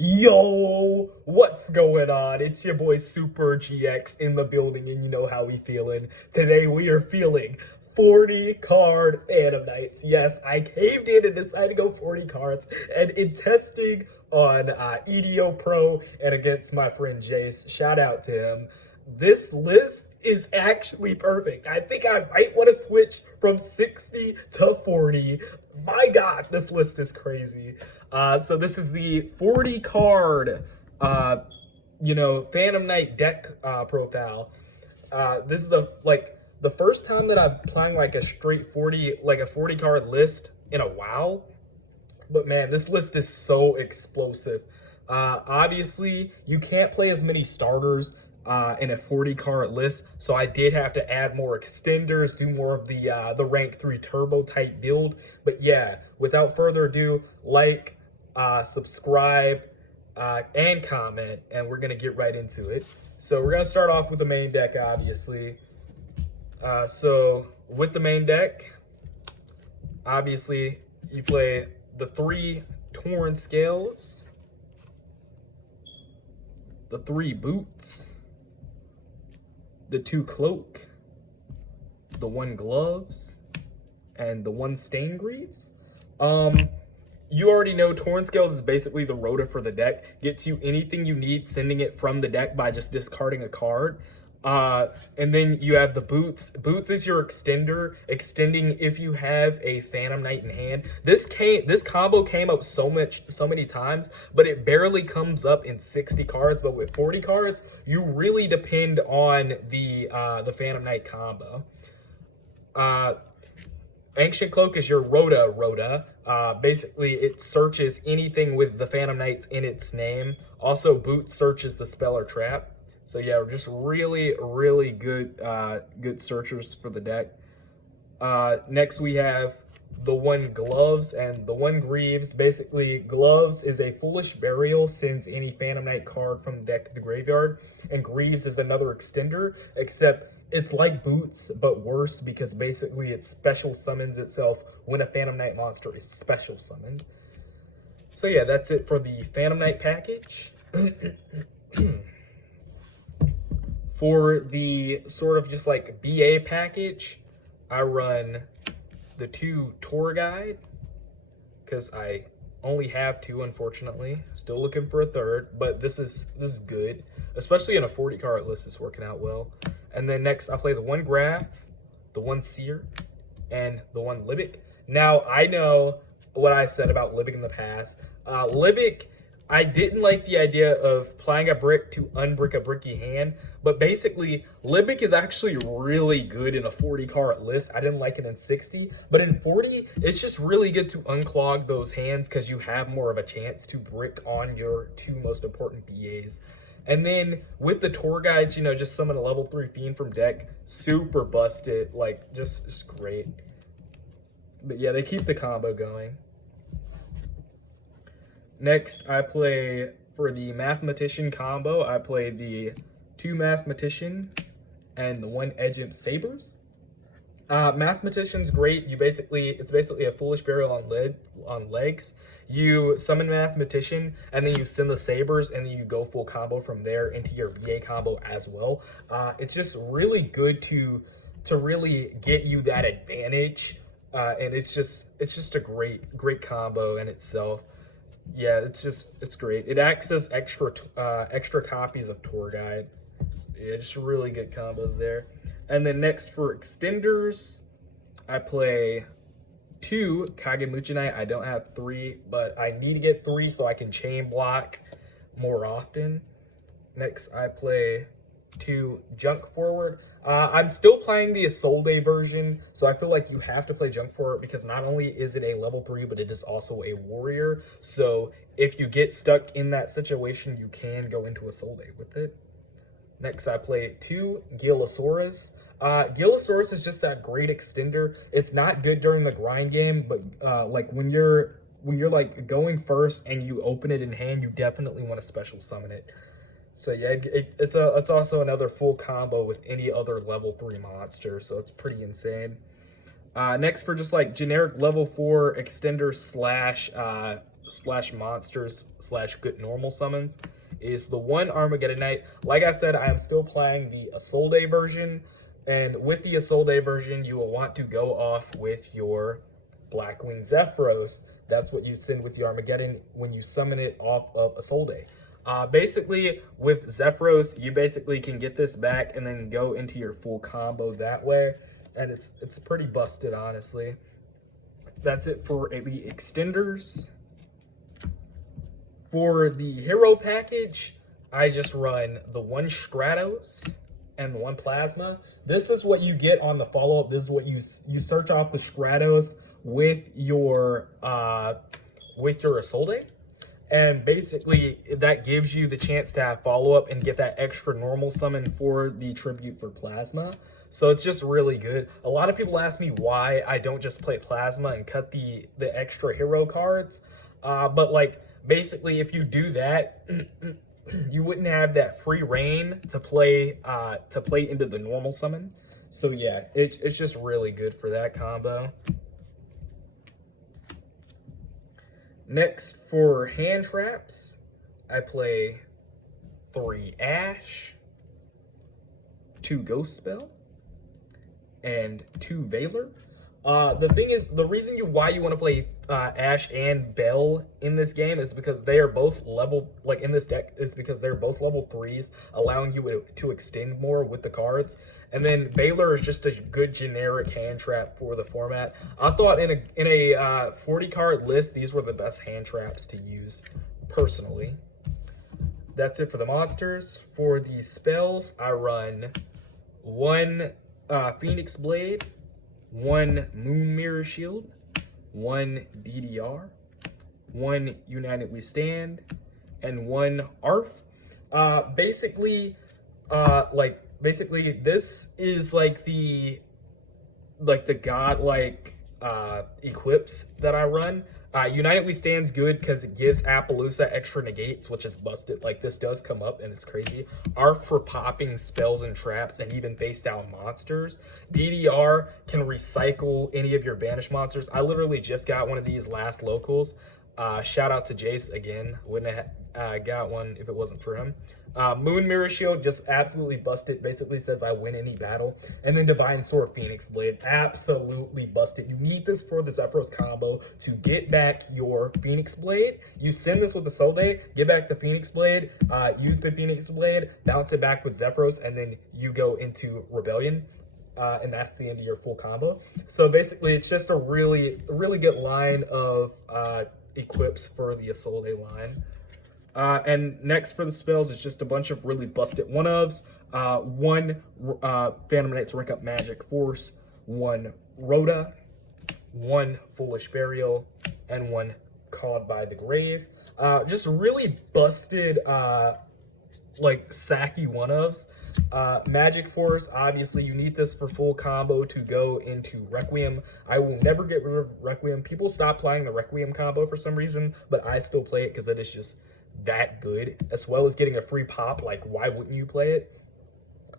Yo, what's going on? It's your boy Super GX in the building, and you know how we feeling. Today we are feeling 40 card Phantom Knights. Yes, I caved in and decided to go 40 cards, and in testing on EDO Pro and against my friend Jace, shout out to him. This list is actually perfect. I think I might want to switch from 60 to 40. My God, this list is crazy. So this is the 40 card, Phantom Knight deck profile. This is the first time that I'm playing like a straight 40, like a 40 card list in a while. But man, this list is so explosive. Obviously, you can't play as many starters in a 40 card list, so I did have to add more extenders, do more of the rank 3 turbo type build. But yeah, without further ado, subscribe, and comment, and we're gonna get right into it. So we're gonna start off with the main deck, obviously. So with the main deck, obviously you play the 3 Torn Scales, the 3 Boots, the 2 Cloak, the 1 Gloves, and the 1 Staingreaves. You already know Torn Scales is basically the rota for the deck. Gets you anything you need, sending it from the deck by just discarding a card. And then you have the Boots. Boots is your extender, extending if you have a Phantom Knight in hand. This combo came up so many times, but it barely comes up in 60 cards. But with 40 cards, you really depend on the Phantom Knight combo. Ancient Cloak is your rota. Basically, it searches anything with the Phantom Knights in its name. Also, Boots searches the spell or trap. So yeah, just really good good searchers for the deck. Next we have the 1 Gloves and the 1 Greaves. Basically, Gloves is a Foolish Burial, sends any Phantom Knight card from the deck to the graveyard. And Greaves is another extender, except it's like Boots, but worse, because basically it special summons itself when a Phantom Knight monster is special summoned. So yeah, that's it for the Phantom Knight package. For the sort of just like BA package, I run the 2 Tour Guide, because I only have 2, unfortunately. Still looking for a third, but this is good. Especially in a 40 card list, it's working out well. And then next, I play the 1 Graph, the 1 Seer, and the 1 Libic. Now, I know what I said about Libic in the past. Libic, I didn't like the idea of playing a brick to unbrick a bricky hand, but basically, Libic is actually really good in a 40 card list. I didn't like it in 60, but in 40, it's just really good to unclog those hands because you have more of a chance to brick on your 2 most important BAs. And then with the Tour Guides, you know, just summon a level 3 Fiend from deck, super busted, like just great. But yeah, they keep the combo going. Next, I play, for the Mathematician combo, I play the 2 Mathematician and the 1 Edge Imp Sabers. Mathematician's great. It's basically a Foolish Burial on legs. You summon Mathematician, and then you send the Sabers, and then you go full combo from there into your VA combo as well. It's just really good to really get you that advantage, and it's just a great combo in itself. Yeah, it's great. It acts as extra copies of Tour Guide. Yeah, just really good combos there. And then next for extenders, I play 2 Kagemuchi Knight. I don't have 3, but I need to get 3 so I can chain block more often. Next, I play 2 Junk Forward. I'm still playing the Isolde version, so I feel like you have to play Junk Forward because not only is it a level 3, but it is also a warrior. So if you get stuck in that situation, you can go into Isolde with it. Next, I play 2 Gilasaurus. Gilasaurus is just that great extender. It's not good during the grind game, but like when you're like going first and you open it in hand, you definitely want to special summon it. So yeah, it's also another full combo with any other level 3 monster, so it's pretty insane. Next, for just like generic level 4 extender slash slash monsters slash good normal summons is the one Armageddon Knight. Like I said, I am still playing the Isolde version, and with the Isolde version, you will want to go off with your Blackwing Zephyros. That's what you send with the Armageddon when you summon it off of Isolde. Basically, with Zephyros, you basically can get this back and then go into your full combo that way, and it's pretty busted, honestly. That's it for the extenders. For the hero package, I just run the one Stratos and the one Plasma. This is what you get on the follow-up. This is what you search off the Stratos with your Isolde. And basically, that gives you the chance to have follow-up and get that extra normal summon for the tribute for Plasma. So it's just really good. A lot of people ask me why I don't just play Plasma and cut the extra hero cards. But like, basically, if you do that, you wouldn't have that free reign to play into the normal summon. So yeah, it's just really good for that combo. Next, for hand traps, I play 3 Ash, 2 Ghost Spell, and 2 Valor. The thing is, the reason why you want to play Ash and Bell in this game is because they are both level, like in this deck, is because they're both level 3s, allowing you to extend more with the cards. And then Valor is just a good generic hand trap for the format. I thought in a 40 card list, these were the best hand traps to use, personally. That's it for the monsters. For the spells, I run 1 Phoenix Blade, 1 Moon Mirror Shield, 1 DDR, 1 United We Stand, and 1 ARF. Basically, this is like the godlike equips that I run. United We Stand's good because it gives Appaloosa extra negates, which is busted. Like, this does come up and it's crazy. ARF for popping spells and traps and even face down monsters. DDR can recycle any of your banished monsters. I literally just got one of these last locals. Shout out to Jace again. Wouldn't have got one if it wasn't for him. Moon Mirror Shield just absolutely busted. Basically says I win any battle. And then Divine Sword Phoenix Blade, absolutely busted. You need this for the Zephyros combo to get back your Phoenix Blade. You send this with the Isolde, get back the Phoenix Blade, use the Phoenix Blade, bounce it back with Zephyros, and then you go into Rebellion. And that's the end of your full combo. So basically, it's just a really good line of equips for the Isolde line. And next for the spells is just a bunch of really busted one-ofs. 1 Phantom Knight's Rank Up Magic Force, 1 Rhoda, 1 Foolish Burial, and 1 Called by the Grave. Just really busted, like, sacky one-ofs. Magic Force, obviously you need this for full combo to go into Requiem. I will never get rid of Requiem. People stop playing the Requiem combo for some reason, but I still play it because it is just that good, as well as getting a free pop. Like, why wouldn't you play it?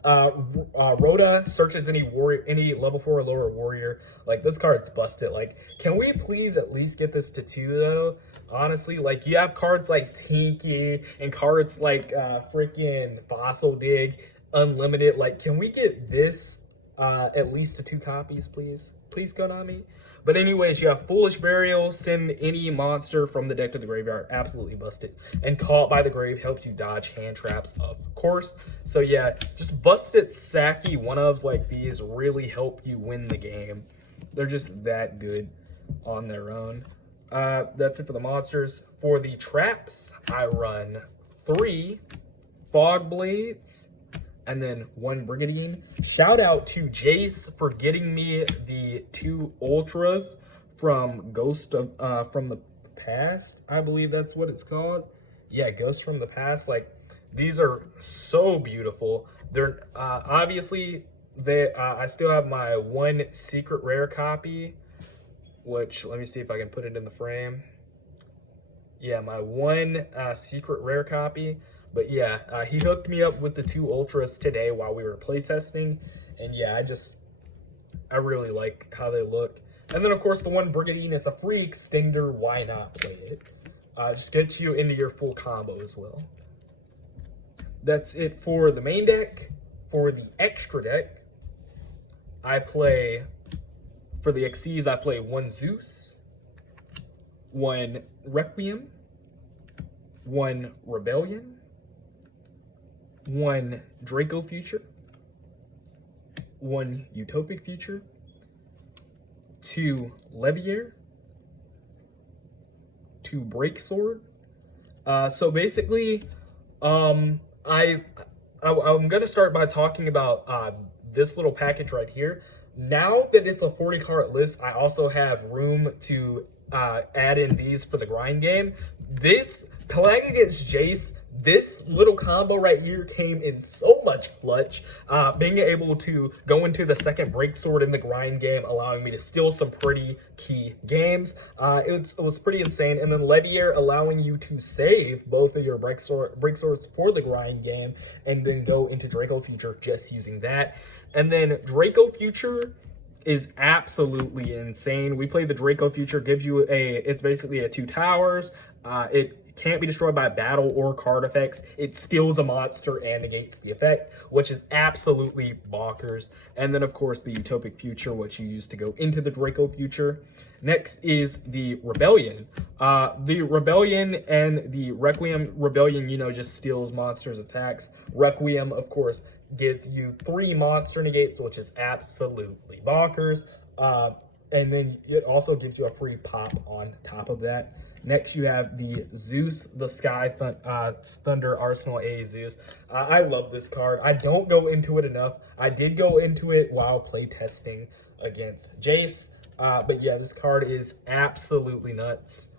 Rhoda searches any level 4 or lower warrior. Like, this card's busted. Like, can we please at least get this to 2 though? Honestly, like, you have cards like Tinky and cards like freaking Fossil Dig, Unlimited. Like, can we get this at least to 2 copies, please? Please, Konami. But anyways, you have Foolish Burial, send any monster from the deck to the graveyard, absolutely busted. And Caught by the Grave helps you dodge hand traps, of course. So yeah, just busted sacky one-ofs like these really help you win the game. They're just that good on their own. That's it for the monsters. For the traps, I run 3 Fog Blades, and then 1 Brigadine. Shout out to Jace for getting me the 2 Ultras from Ghost of from the Past. I believe that's what it's called. Yeah, Ghost from the Past. Like, these are so beautiful. They're obviously I still have my 1 secret rare copy, which let me see if I can put it in the frame. Yeah, my 1 secret rare copy. But yeah, he hooked me up with the 2 Ultras today while we were playtesting. And yeah, I really like how they look. And then, of course, the 1 Brigadine, it's a free extender. Why not play it? Just gets you into your full combo as well. That's it for the main deck. For the extra deck, for the Xyz, I play 1 Zeus, 1 Requiem, 1 Rebellion, 1 Draco Future, 1 Utopic Future, 2 Leviair, 2 Break Sword. So basically, I'm gonna start by talking about this little package right here. Now that it's a 40 card list, I also have room to add in these for the grind game. This playing against Jace, this little combo right here came in so much clutch. Being able to go into the second break sword in the grind game, allowing me to steal some pretty key games. It was pretty insane. And then Leviair allowing you to save both of your break swords for the grind game, and then go into Draco Future just using that. And then Draco Future is absolutely insane. We play the Draco Future, gives you it's basically a 2 towers. It can't be destroyed by battle or card effects. It steals a monster and negates the effect, which is absolutely bonkers. And then, of course, the Utopic Future, which you use to go into the Draco Future. Next is the Rebellion. The Rebellion and the Requiem. Rebellion, just steals monsters' attacks. Requiem, of course, gives you 3 monster negates, which is absolutely bonkers. And then it also gives you a free pop on top of that. Next, you have the Zeus, the Sky Thunder Arsenal A Zeus. I love this card. I don't go into it enough. I did go into it while playtesting against Jace. But yeah, this card is absolutely nuts.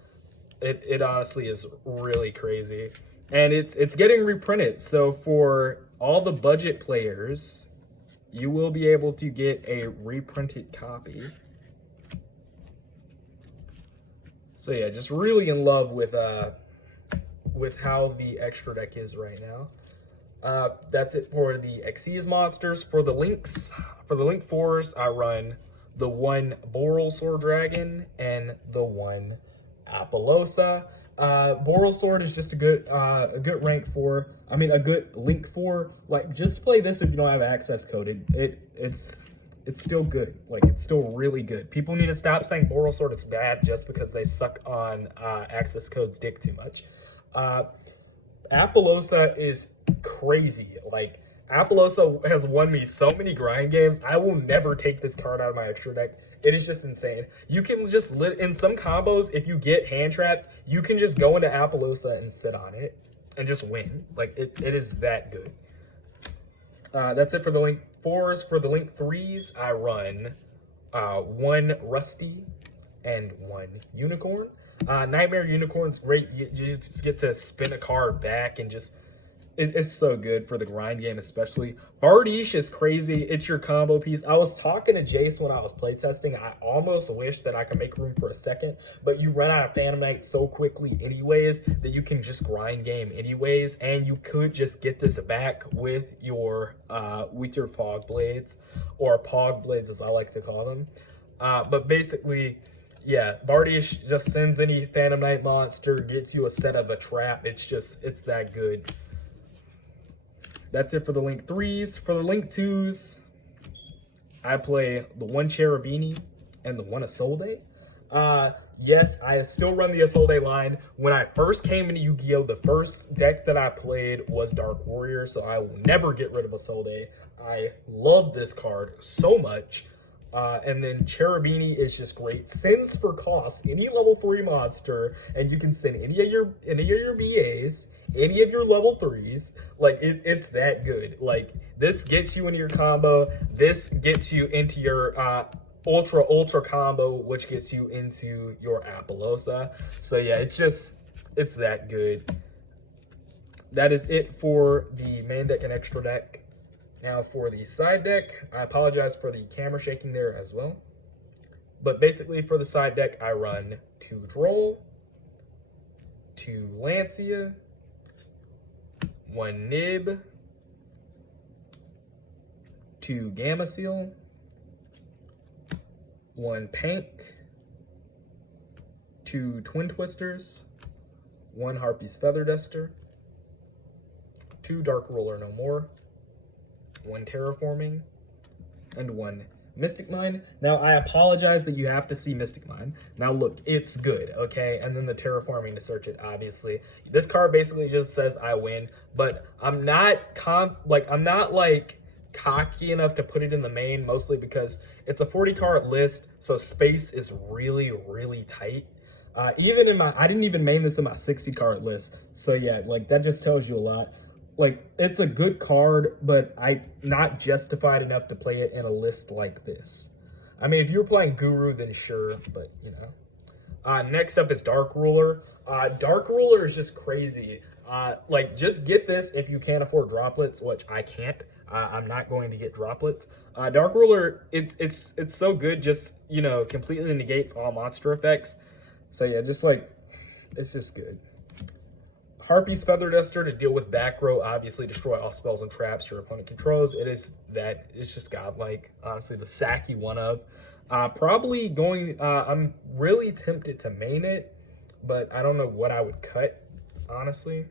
It honestly is really crazy. And it's getting reprinted. So for all the budget players, you will be able to get a reprinted copy. So yeah, just really in love with how the extra deck is right now. That's it for the Xyz monsters. For the links, for the link 4s, I run the 1 Boral Sword Dragon and the 1 Apollousa. Boral Sword is just a good rank for. I mean, a good link for. Like, just play this if you don't have access code. It's still good. Like, it's still really good. People need to stop saying Boral Sword is bad just because they suck on access codes dick too much. Apollousa is crazy. Like, Apollousa has won me so many grind games. I will never take this card out of my extra deck. It is just insane. You can just in some combos, if you get hand trapped, you can just go into Apollousa and sit on it and just win. Like, it is that good. That's it for the link 4s. For the link 3s, I run 1 Rusty and 1 Unicorn. Nightmare Unicorn's great. You just get to spin a card back and just... It's so good for the grind game, especially. Bardiche is crazy. It's your combo piece. I was talking to Jace when I was playtesting. I almost wish that I could make room for a second, but you run out of Phantom Knight so quickly anyways that you can just grind game anyways, and you could just get this back with your Fog Blades, or Pog Blades as I like to call them. But basically, yeah, Bardiche just sends any Phantom Knight monster, gets you a set of a trap. It's that good. That's it for the link 3s. For the link 2s, I play the 1 Cherubini and the 1 Isolde. Yes, I still run the Isolde line. When I first came into Yu-Gi-Oh!, the first deck that I played was Dark Warrior, so I will never get rid of Isolde. I love this card so much. And then Cherubini is just great. Sends for cost any level 3 monster, and you can send any of your BAs, any of your level 3s. Like, it's that good. Like, this gets you into your combo. This gets you into your ultra combo, which gets you into your Apollousa. So yeah, it's that good. That is it for the main deck and extra deck. Now for the side deck, I apologize for the camera shaking there as well. But basically for the side deck, I run 2 Droll, 2 Lancia, 1 Nib, 2 Gameciel, 1 Pank, 2 Twin Twisters, 1 Harpy's Feather Duster, 2 Dark Ruler No More, 1 Terraforming, and 1 Mystic Mine. Now, I apologize that you have to see Mystic Mine. Now, look, it's good, okay? And then the Terraforming to search it, obviously. This card basically just says I win, but I'm not, cocky enough to put it in the main, mostly because it's a 40-card list, so space is really, really tight. Even in I didn't even main this in my 60-card list, so yeah, like, that just tells you a lot. Like, it's a good card, but I'm not justified enough to play it in a list like this. I mean, if you were playing Guru, then sure, but, you know. Next up is Dark Ruler. Dark Ruler is just crazy. Like, just get this if you can't afford droplets, which I can't. I'm not going to get droplets. Dark Ruler, it's so good, just, you know, completely negates all monster effects. So, yeah, just, like, it's just good. Harpy's Feather Duster to deal with back row, obviously destroy all spells and traps your opponent controls. It's just godlike, honestly, the sacky one of. Probably going, I'm really tempted to main it, but I don't know what I would cut, honestly.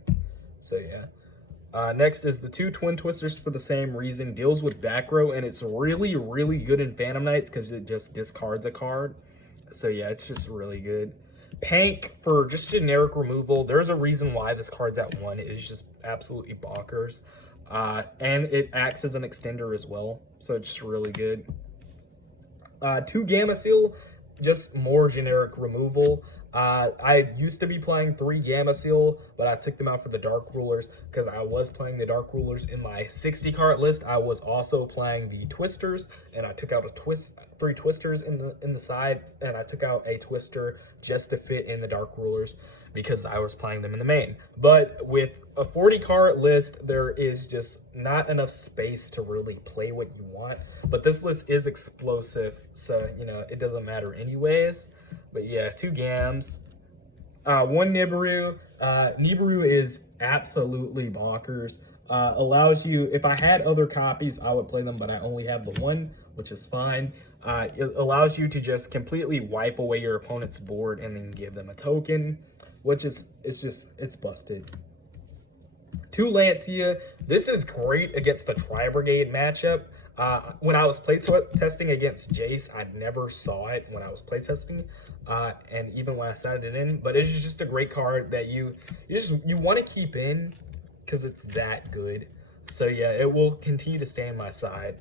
So yeah. Next is the 2 Twin Twisters for the same reason, deals with back row, and it's really, really good in Phantom Knights because it just discards a card. So yeah, it's just really good. Pank for just generic removal. There's a reason why this card's at 1. It is just absolutely bonkers. And it acts as an extender as well. So it's just really good. 2 Gameciel, just more generic removal. I used to be playing 3 Gameciel, but I took them out for the Dark Rulers because I was playing the Dark Rulers in my 60-card list. I was also playing the Twisters, and I took out 3 Twisters in the side, and I took out a Twister just to fit in the Dark Rulers because I was playing them in the main. But with a 40-card list, there is just not enough space to really play what you want. But this list is explosive, so, you know, it doesn't matter anyways. But yeah, 2 Gams, 1 Nibiru. Nibiru is absolutely bonkers. Allows you, if I had other copies, I would play them, but I only have the 1, which is fine. It allows you to just completely wipe away your opponent's board and then give them a token, which is, it's busted. 2 Lancia. This is great against the Tri-Brigade matchup. When I was playtesting against Jace, I never saw it when I was playtesting, and even when I started it in. But it's just a great card that you want to keep in because it's that good. So yeah, it will continue to stay on my side.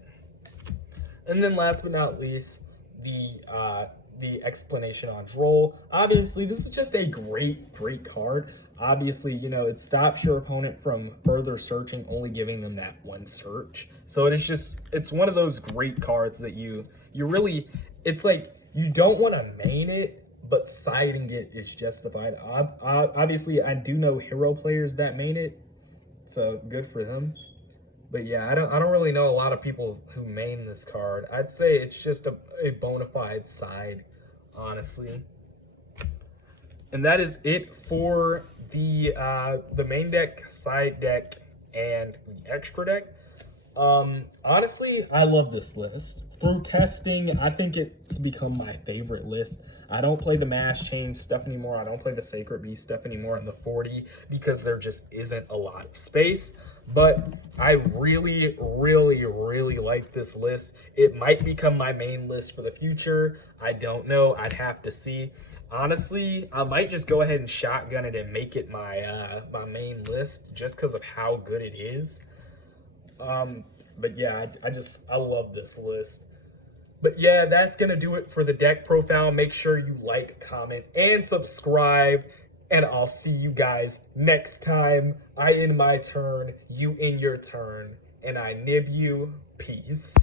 And then last but not least, the Explanation on Droll. Obviously, this is just a great card. Obviously, you know, it stops your opponent from further searching, only giving them that 1 search. So it's one of those great cards that you really, it's like, you don't want to main it, but siding it is justified. Obviously, I do know hero players that main it, so good for them. But yeah, I don't really know a lot of people who main this card. I'd say it's just a bona fide side, honestly. And that is it for the main deck, side deck, and the extra deck. Honestly, I love this list. Through testing, I think it's become my favorite list. I don't play the Mash Chain stuff anymore. I don't play the Sacred Beast stuff anymore in the 40 because there just isn't a lot of space. But I really, really, really like this list. It might become my main list for the future. I don't know. I'd have to see. Honestly, I might just go ahead and shotgun it and make it my my main list just because of how good it is. But yeah, I love this list. But yeah, that's going to do it for the deck profile. Make sure you like, comment, and subscribe. And I'll see you guys next time. I end my turn, you end your turn, and I nib you. Peace.